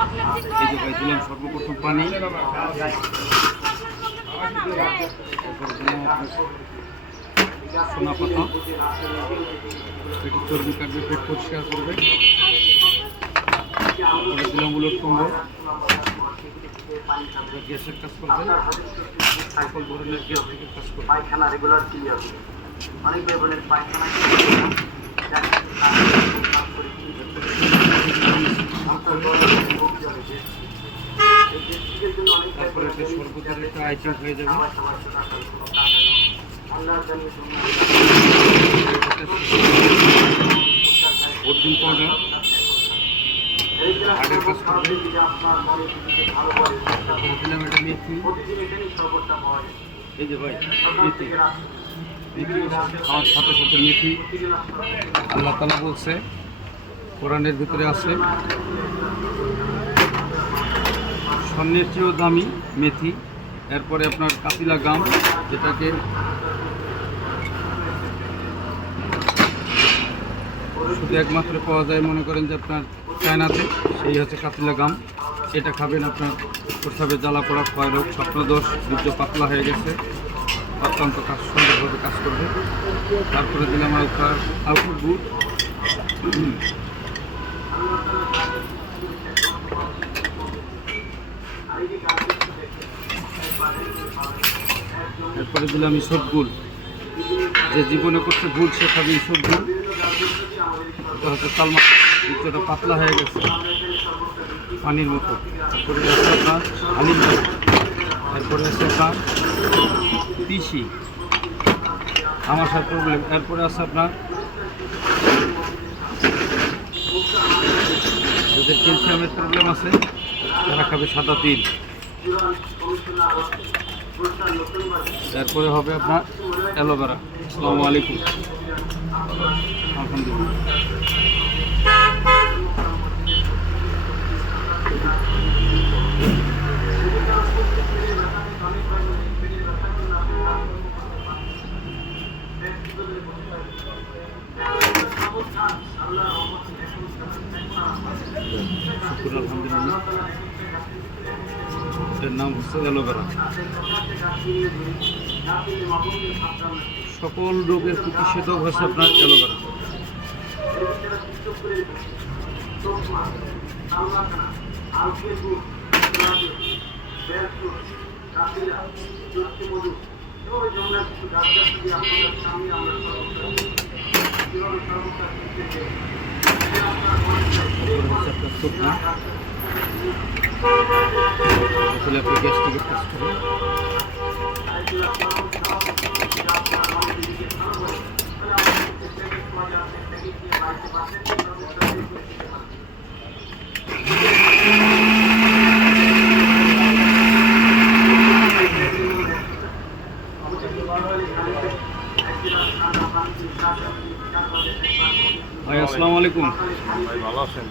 সর্বপ্রথম পানি সোনা পাতা চর্বি কাটবে পেট পরিষ্কার করবে তারপরে দিলাম উলট কুমড়ো গ্যাসের কাজ করবে সকল ধরনের গ্যাস থেকে কাজ করবে পায়খানা রেগুলার ক্লিয়ার অনেক ভাই পায়খানা তারপরে একটা সর্বদার একটা আইটেম হয়ে যাবে। অর্জুন পাউডার হাড়ের কাজ করবে। দিলাম এটা মেথি এই যে ভাই মেথি মেথি সাথে সাথে মেথি আল্লাহ তালা বলছে কোরআনের ভিতরে আছে স্বর্ণের চেয়েও দামি মেথি, এরপরে আপনার কাপিলা গাম, যেটাকে শুধু একমাত্র পাওয়া যায়, মনে করেন যে আপনার চায়নাতে, সেই হচ্ছে কাপিলা গাম। এটা খাবেন আপনার প্রস্রাবে জ্বালা পড়া ক্ষয় রোগ, স্বপ্নদোষ বীর্য পাতলা হয়ে গেছে। অত্যন্ত কাজ, সুন্দরভাবে কাজ করবে। তারপরে দিলাম আলফা আলফা গুড়। এরপরে দিলাম ইসব গুড়। যে জীবনে করতে ভুল, সে খাবে ইসব গুড়। এটা হচ্ছে তালমা বীর্যটা পাতলা হয়ে গেছে। পানির মতো। তারপরে আছে আপনার আলিম এরপরে আছে আপনার তিসি। আমার সাথে প্রবলেম এরপরে আছে আপনার যাদের ক্যালসিয়ামের প্রবলেম আছে, তারা খাবে সাদা তিল। তারপরে হবে আপনার অ্যালোভেরা। আসসালামু আলাইকুম। আলহামদুলিল্লাহ। এর নাম হচ্ছে অ্যালোভেরা। সকল রোগের প্রতিষেধক হচ্ছে আপনার অ্যালোভেরা। আপনার আসলে আপনি গ্যাস্ট্রিকের কাজ করেন। ভাই আসসালামু আলাইকুম। ভাই ভালো আছেন?